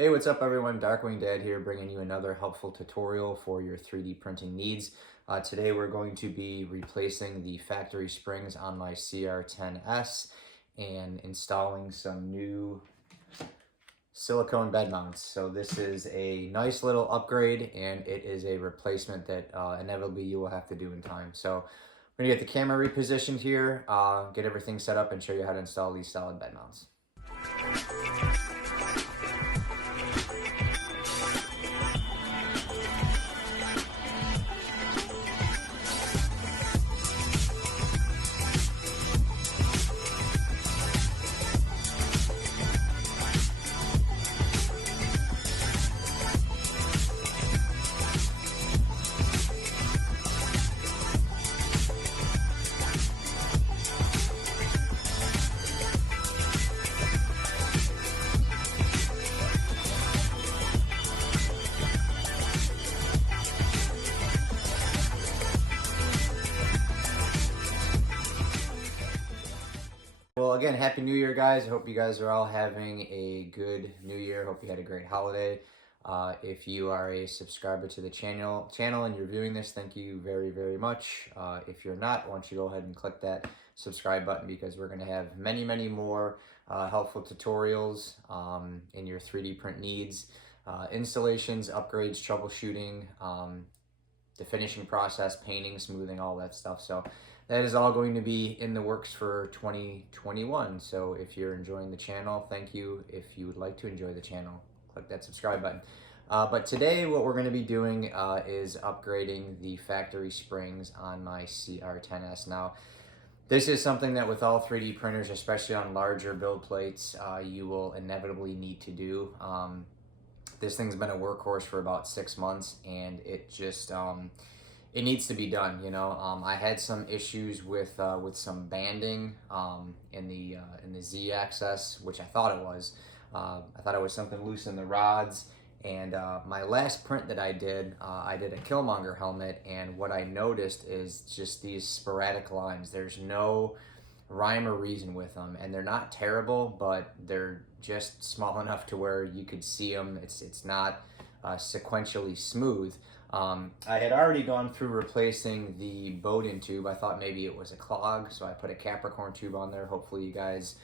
Hey, what's up everyone? Darkwing Dad here, bringing you another helpful tutorial for your 3D printing needs. Today we're going to be replacing the factory springs on my cr10s and installing some new silicone bed mounts. So this is a nice little upgrade, and it is a replacement that inevitably you will have to do in time. So we're gonna get the camera repositioned here, get everything set up, and show you how to install these solid bed mounts. Well, again, Happy New Year, guys. I hope you guys are all having a good New Year. Hope you had a great holiday. If you are a subscriber to the channel and you're viewing this, thank you very, very much. If you're not, why don't you go ahead and click that subscribe button, because we're going to have many, many more helpful tutorials in your 3D print needs, installations, upgrades, troubleshooting, the finishing process, painting, smoothing, all that stuff. So that is all going to be in the works for 2021. So if you're enjoying the channel, thank you. If you would like to enjoy the channel, click that subscribe button. But today what we're going to be doing is upgrading the factory springs on my cr10s. Now, this is something that with all 3D printers, especially on larger build plates, you will inevitably need to do. This thing's been a workhorse for about 6 months, and it just it needs to be done. I had some issues with some banding in the Z-axis, which I thought it was. I thought it was something loose in the rods. And my last print that I did a Killmonger helmet, and what I noticed is just these sporadic lines. There's no rhyme or reason with them, and they're not terrible, but they're just small enough to where you could see them. It's not sequentially smooth. I had already gone through replacing the Bowden tube. I thought maybe it was a clog, so I put a Capricorn tube on there. Hopefully you guys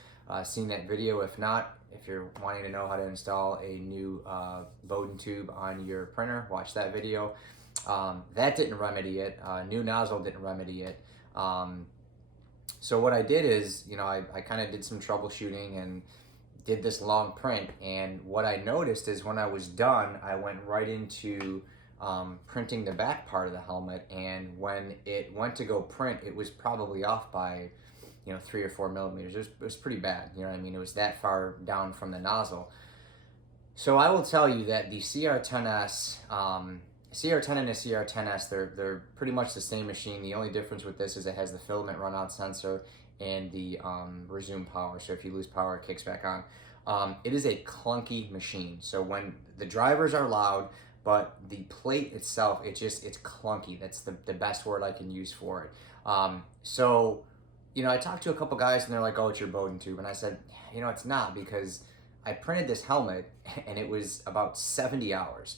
seen that video. If not, if you're wanting to know how to install a new Bowden tube on your printer, watch that video. That didn't remedy it. New nozzle didn't remedy it. So what I did is, I kind of did some troubleshooting and did this long print. And what I noticed is when I was done, I went right into printing the back part of the helmet. And when it went to go print, it was probably off by, 3 or 4 millimeters. It was pretty bad. You know what I mean? It was that far down from the nozzle. So I will tell you that the cr10s, cr10 and a cr10s, they're pretty much the same machine. The only difference with this is it has the filament runout sensor and the resume power. So if you lose power, it kicks back on. It is a clunky machine. So when the drivers are loud, but the plate itself, it's clunky. That's the best word I can use for it. So, I talked to a couple guys and they're like, oh, it's your Bowden tube. And I said, it's not, because I printed this helmet and it was about 70 hours.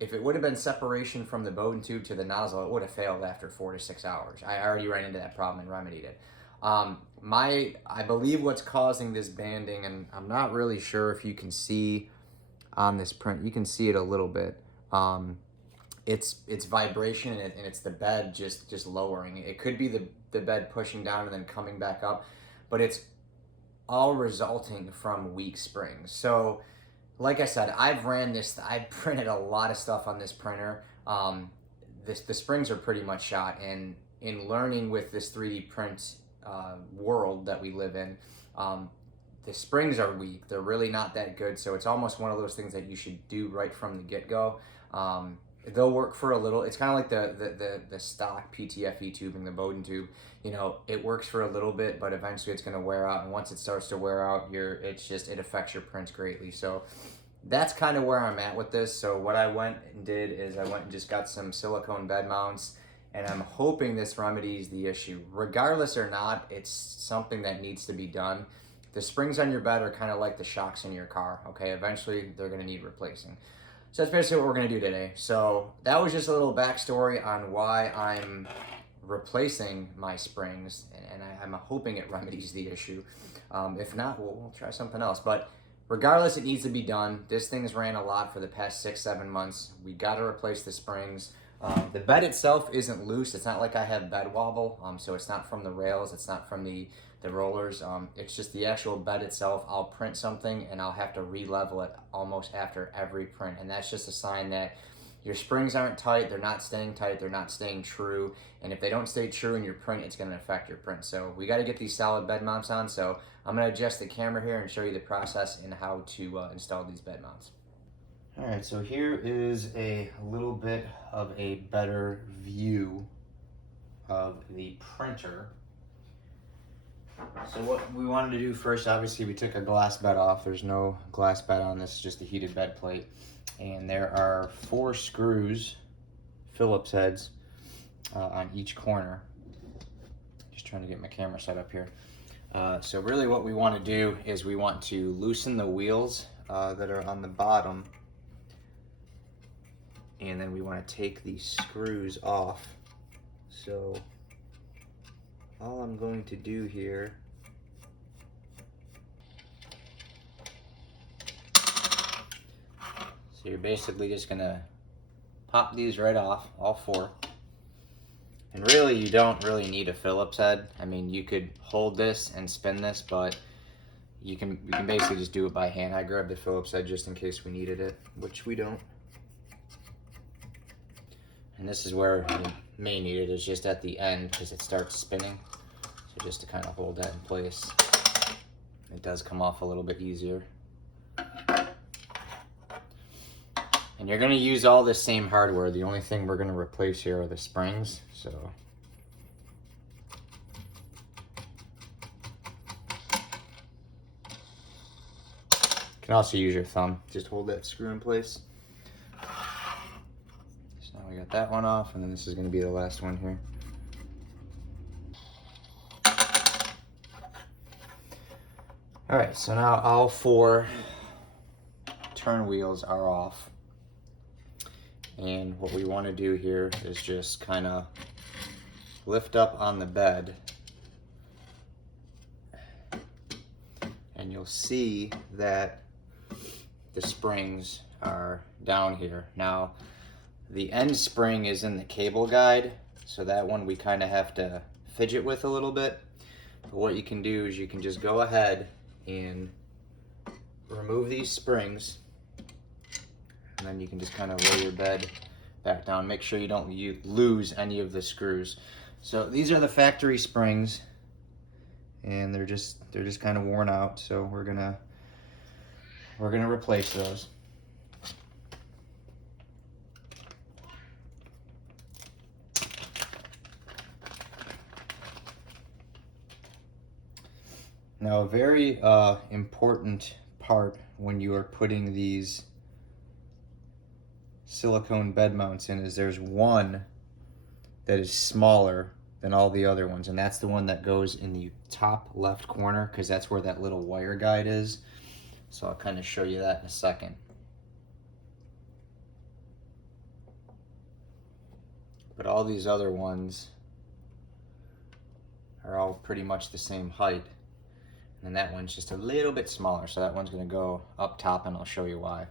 If it would have been separation from the Bowden tube to the nozzle, it would have failed after 4 to 6 hours. I already ran into that problem and remedied it. I believe what's causing this banding, and I'm not really sure if you can see on this print, you can see it a little bit. It's vibration, and it's the bed just lowering. It could be the bed pushing down and then coming back up, but it's all resulting from weak springs. So, like I said, I've printed a lot of stuff on this printer. The springs are pretty much shot, and in learning with this 3D print world that we live in, the springs are weak. They're really not that good, so it's almost one of those things that you should do right from the get-go. They'll work for a little. It's kind of like the stock PTFE tubing, the Bowden tube. It works for a little bit, but eventually it's going to wear out, and once it starts to wear out, it affects your prints greatly. So that's kind of where I'm at with this. So what I went and did is I went and just got some silicone bed mounts, and I'm hoping this remedies the issue. Regardless or not, it's something that needs to be done. the springs on your bed are kind of like the shocks in your car, okay? Eventually, they're gonna need replacing. So that's basically what we're gonna do today. So that was just a little backstory on why I'm replacing my springs, and I'm hoping it remedies the issue. If not, we'll try something else. But regardless, it needs to be done. This thing's ran a lot for the past 6-7 months. We gotta replace the springs. The bed itself isn't loose. It's not like I have bed wobble, so it's not from the rails, it's not from the rollers. It's just the actual bed itself. I'll print something and I'll have to re-level it almost after every print, and that's just a sign that your springs aren't tight, they're not staying tight, they're not staying true, and if they don't stay true in your print, it's going to affect your print. So we got to get these solid bed mounts on, so I'm going to adjust the camera here and show you the process and how to install these bed mounts. All right, so here is a little bit of a better view of the printer. So what we wanted to do first, obviously we took a glass bed off. There's no glass bed on this, just a heated bed plate. And there are 4 screws, Phillips heads, on each corner. Just trying to get my camera set up here. So really what we want to do is we want to loosen the wheels that are on the bottom. And then we want to take these screws off. So all I'm going to do here so you're basically just gonna pop these right off, all 4. And really you don't really need a Phillips head. I mean, you could hold this and spin this, but you can basically just do it by hand. I grabbed the Phillips head just in case we needed it, which we don't. And this is where you may need it, is just at the end because it starts spinning. So just to kind of hold that in place. It does come off a little bit easier. And you're going to use all the same hardware. The only thing we're going to replace here are the springs. So you can also use your thumb. Just hold that screw in place. So now we got that one off, and then this is going to be the last one here. All right, so now all 4 turn wheels are off. And what we want to do here is just kind of lift up on the bed. And you'll see that the springs are down here. Now, the end spring is in the cable guide, so that one we kind of have to fidget with a little bit. But what you can do is you can just go ahead and remove these springs, and then you can just kind of lay your bed back down. Make sure you don't lose any of the screws. So these are the factory springs, and they're just kind of worn out. So we're gonna replace those. Now, a very important part when you are putting these silicone bed mounts in is there's one that is smaller than all the other ones, and that's the one that goes in the top left corner because that's where that little wire guide is. So I'll kind of show you that in a second. But all these other ones are all pretty much the same height. And that one's just a little bit smaller, so that one's going to go up top, and I'll show you why.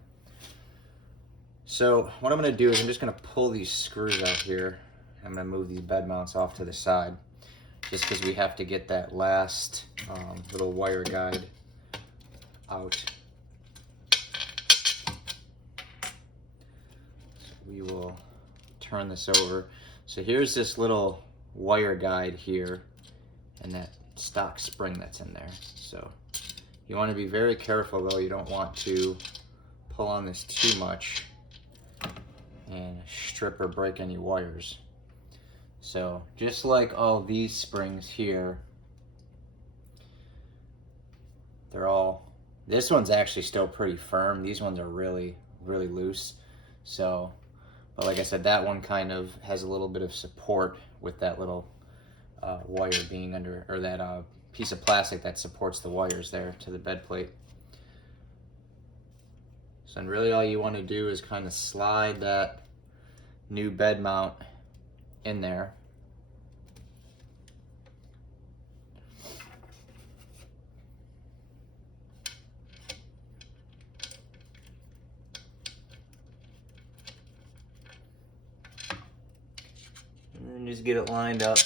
So what I'm going to do is I'm just going to pull these screws out here. I'm going to move these bed mounts off to the side, just because we have to get that last little wire guide out. So we will turn this over. So here's this little wire guide here, and that stock spring that's in there. So you want to be very careful though. You don't want to pull on this too much and strip or break any wires. So just like all these springs here, they're all, this one's actually still pretty firm. These ones are really loose. So, but like I said, that one kind of has a little bit of support with that little wire being under, or that piece of plastic that supports the wires there to the bed plate. So really all you want to do is kind of slide that new bed mount in there. And then just get it lined up.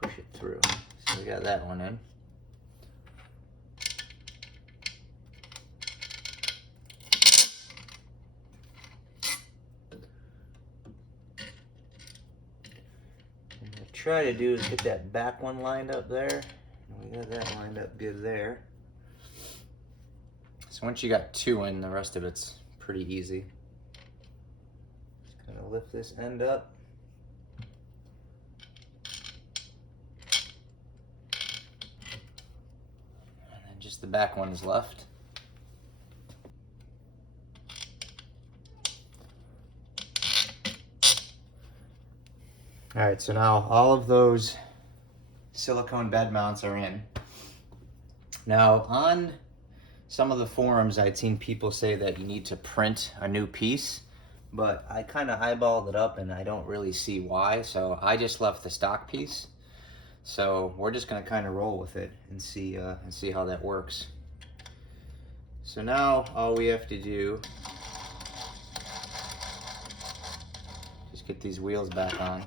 Push it through. So we got that one in. And what I try to do is get that back one lined up there. And we got that lined up good there. So once you got two in, the rest of it's pretty easy. Just gonna lift this end up. And then just the back one is left. All right, so now all of those silicone bed mounts are in. Now on some of the forums, I'd seen people say that you need to print a new piece, but I kind of eyeballed it up and I don't really see why, so I just left the stock piece. So we're just gonna kind of roll with it and see how that works. So now all we have to do, just get these wheels back on,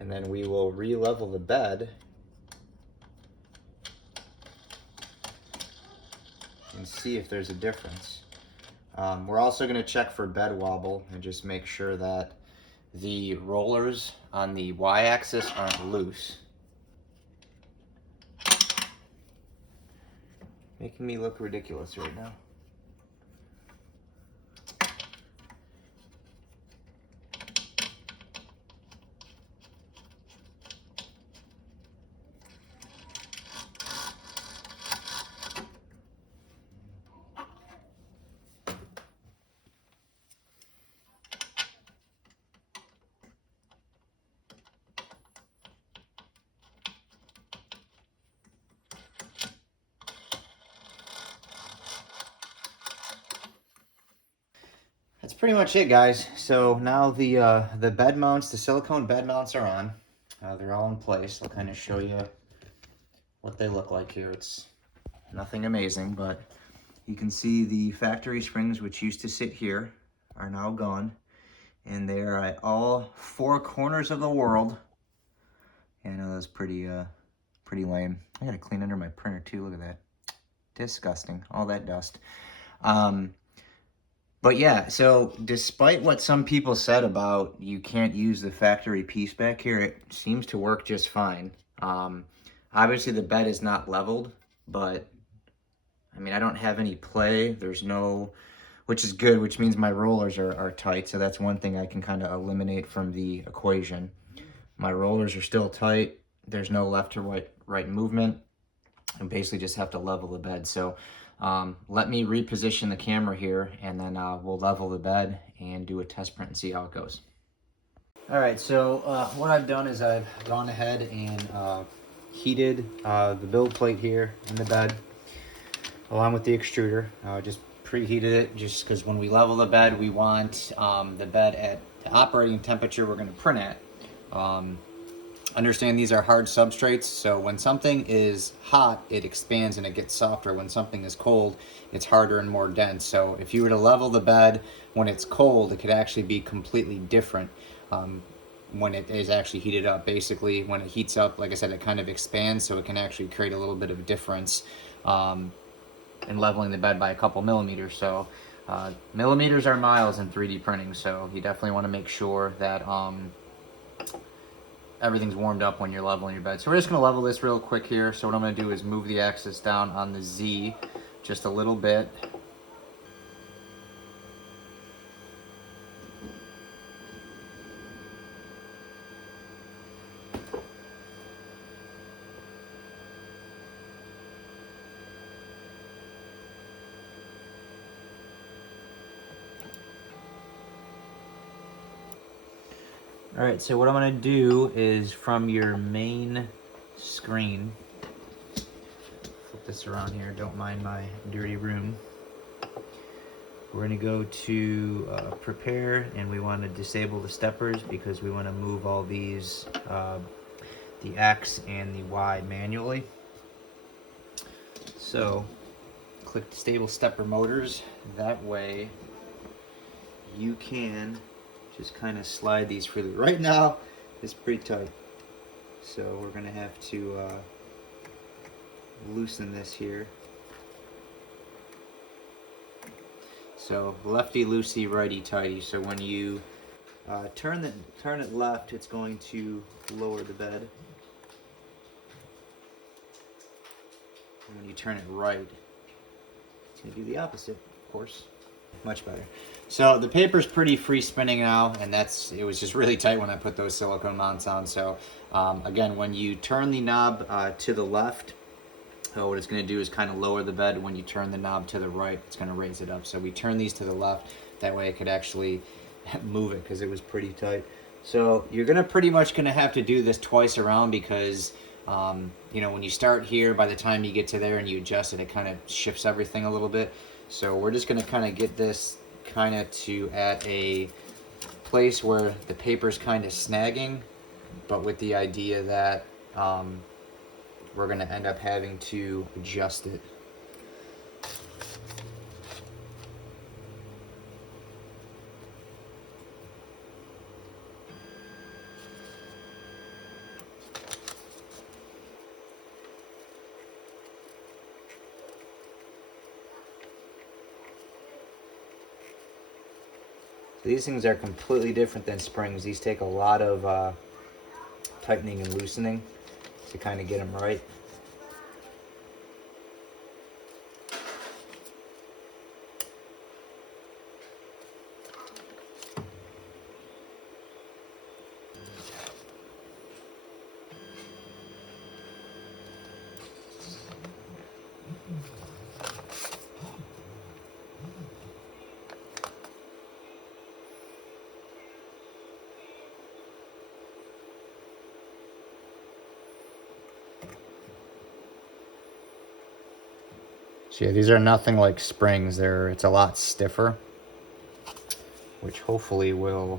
and then we will re-level the bed and see if there's a difference. We're also going to check for bed wobble and just make sure that the rollers on the y-axis aren't loose. Making me look ridiculous right now. That's pretty much it, guys. So now the bed mounts, the silicone bed mounts are on. They're all in place. I'll kind of show you what they look like here. It's nothing amazing, but you can see the factory springs, which used to sit here, are now gone. And they are at all four corners of the world. And I know that's pretty lame. I gotta clean under my printer too, look at that. Disgusting, all that dust. But yeah, so despite what some people said about you can't use the factory piece back here, it seems to work just fine. Obviously the bed is not leveled, but I mean, I don't have any play. There's no, which is good, which means my rollers are tight. So that's one thing I can kind of eliminate from the equation. My rollers are still tight. There's no left to right movement. I basically just have to level the bed. So let me reposition the camera here, and then we'll level the bed and do a test print and see how it goes. All right, so what I've done is I've gone ahead and heated the build plate here in the bed along with the extruder. Just preheated it just because when we level the bed, we want the bed at the operating temperature we're going to print at. Understand these are hard substrates, so when something is hot, it expands and it gets softer. When something is cold, it's harder and more dense. So if you were to level the bed when it's cold, it could actually be completely different when it is actually heated up. Basically, when it heats up, like I said, it kind of expands, so it can actually create a little bit of a difference in leveling the bed by a couple millimeters. So millimeters are miles in 3D printing, so you definitely want to make sure that everything's warmed up when you're leveling your bed. So we're just going to level this real quick here. So what I'm going to do is move the axis down on the Z just a little bit. All right, so what I'm gonna do is from your main screen, flip this around here, don't mind my dirty room. We're gonna go to prepare, and we wanna disable the steppers because we wanna move all these, the X and the Y manually. So click disable stepper motors. That way you can just kind of slide these freely. Right now it's pretty tight, so we're gonna have to loosen this here. So lefty loosey, righty tighty. So when you turn it left, it's going to lower the bed. And when you turn it right, it's going to do the opposite, of course. Much better. So the paper's pretty free spinning now, and it was just really tight when I put those silicone mounts on. So again, when you turn the knob to the left, what it's going to do is kind of lower the bed. When you turn the knob to the right, it's going to raise it up. So we turn these to the left, that way I could actually move it because it was pretty tight. So you're pretty much going to have to do this twice around because you know, when you start here, by the time you get to there and you adjust it, it kind of shifts everything a little bit. So we're just going to kind of get this kind of to at a place where the paper's kind of snagging, but with the idea that we're going to end up having to adjust it. These things are completely different than springs. These take a lot of tightening and loosening to kind of get them right. So yeah, these are nothing like springs. It's a lot stiffer, which hopefully will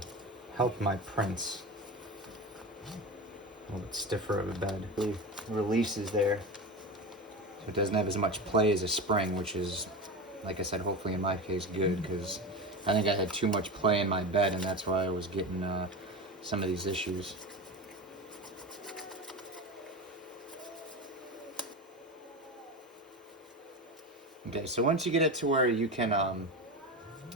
help my prints. A little bit stiffer of a bed. It releases there, so it doesn't have as much play as a spring, which is, like I said, hopefully in my case good, because I think I had too much play in my bed, and that's why I was getting some of these issues. Okay, so once you get it to where you can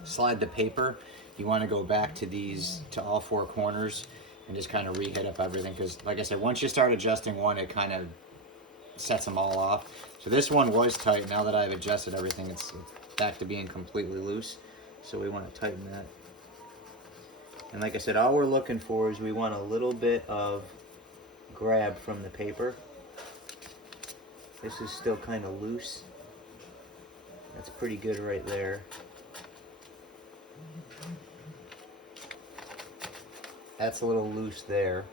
slide the paper, you want to go back to all four corners and just kind of re-hit up everything, because like I said, once you start adjusting one, it kind of sets them all off. So this one was tight. Now that I've adjusted everything, it's back to being completely loose. So we want to tighten that. And like I said, all we're looking for is we want a little bit of grab from the paper. This is still kind of loose. That's pretty good right there. That's a little loose there.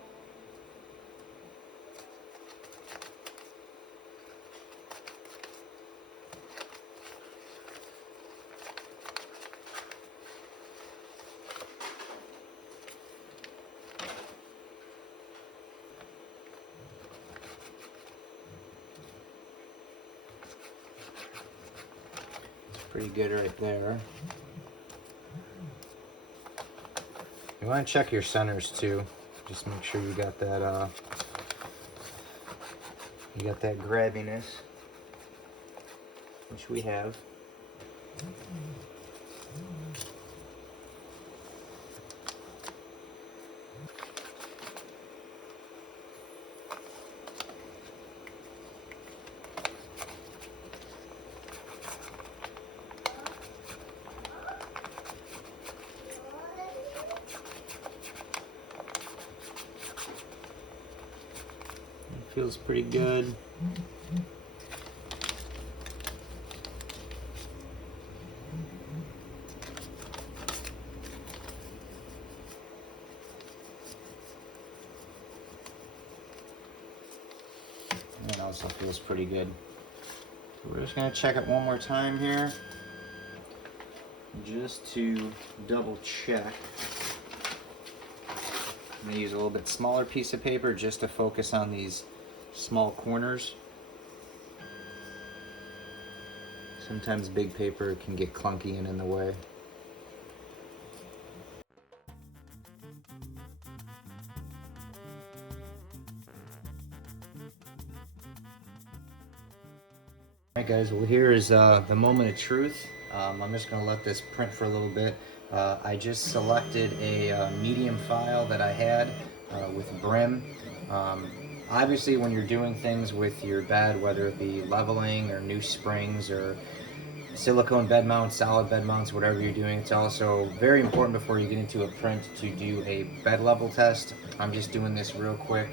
Pretty good right there. You want to check your centers too. Just make sure you got that grabbiness, which we have. Feels pretty good. nozzle feels pretty good. We're just gonna check it one more time here, just to double check. I'm gonna use a little bit smaller piece of paper just to focus on these small corners. Sometimes big paper can get clunky and in the way. Alright guys, well here is the moment of truth. I'm just going to let this print for a little bit. I just selected a medium file that I had with brim. Obviously when you're doing things with your bed, whether it be leveling or new springs or silicone bed mounts, solid bed mounts, whatever you're doing, it's also very important before you get into a print to do a bed level test. I'm just doing this real quick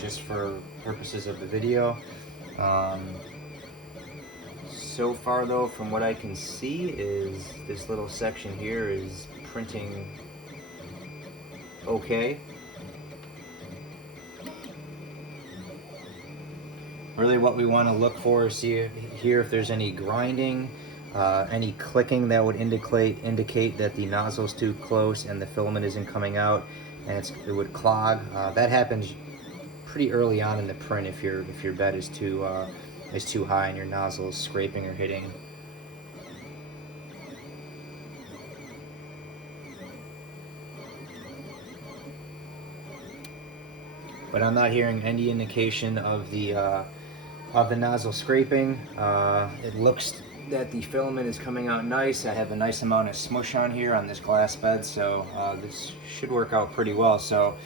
just for purposes of the video. So far though, from what I can see, is this little section here is printing okay. Really what we want to look for is see here if there's any grinding, any clicking that would indicate that the nozzle's too close and the filament isn't coming out, and it would clog. That happens pretty early on in the print if your bed is too high and your nozzle is scraping or hitting. But I'm not hearing any indication of the nozzle scraping. It looks that the filament is coming out nice. I have a nice amount of smush on here on this glass bed, so this should work out pretty well. So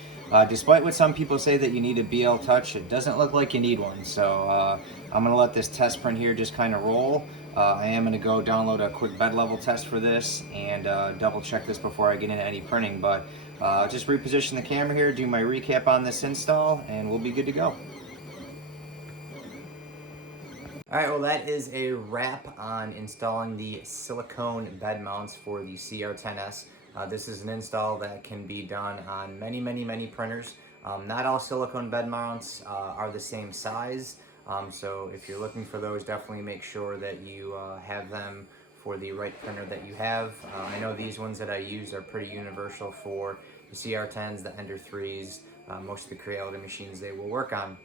despite what some people say that you need a BL touch, it doesn't look like you need one. So I'm gonna let this test print here just kind of roll. I am gonna go download a quick bed level test for this and double check this before I get into any printing. But just reposition the camera here, do my recap on this install, and we'll be good to go. Alright, well that is a wrap on installing the silicone bed mounts for the cr10s. This is an install that can be done on many printers. Not all silicone bed mounts are the same size, so if you're looking for those, definitely make sure that you have them for the right printer that you have. I know these ones that I use are pretty universal for the cr10s, the Ender 3s, most of the Creality machines they will work on.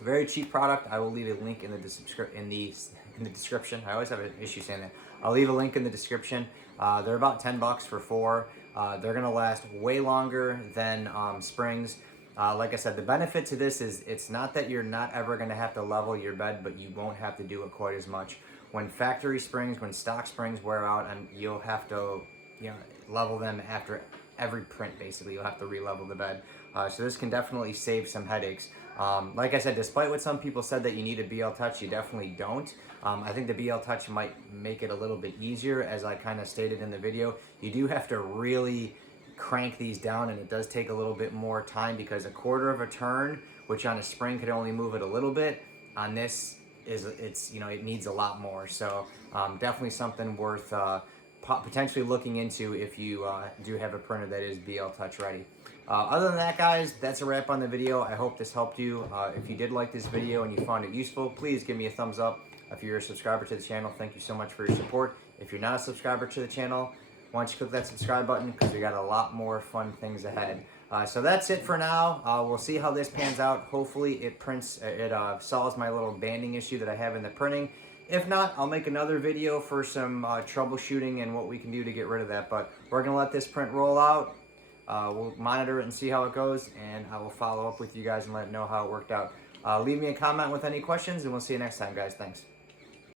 Very cheap product. I will leave a link in the description. I always have an issue saying that. I'll leave a link in the description. They're about 10 bucks for 4. They're gonna last way longer than springs. Like I said, the benefit to this is it's not that you're not ever gonna have to level your bed, but you won't have to do it quite as much. When factory springs, when stock springs wear out, and you'll have to, level them after every print. Basically, you'll have to re-level the bed. So this can definitely save some headaches. Like I said, despite what some people said that you need a BL touch, you definitely don't. I think the BL touch might make it a little bit easier, as I kind of stated in the video. You do have to really crank these down, and it does take a little bit more time, because a quarter of a turn, which on a spring could only move it a little bit, on this it needs a lot more. So definitely something worth potentially looking into if you do have a printer that is BL touch ready. Other than that, guys, that's a wrap on the video. I hope this helped you. If you did like this video and you found it useful, please give me a thumbs up. If you're a subscriber to the channel, thank you so much for your support. If you're not a subscriber to the channel, why don't you click that subscribe button, because we got a lot more fun things ahead. So that's it for now. We'll see how this pans out. Hopefully it solves my little banding issue that I have in the printing. If not, I'll make another video for some troubleshooting and what we can do to get rid of that. But we're gonna let this print roll out. We'll monitor it and see how it goes, and I will follow up with you guys and let know how it worked out. Leave me a comment with any questions, and we'll see you next time, guys. Thanks.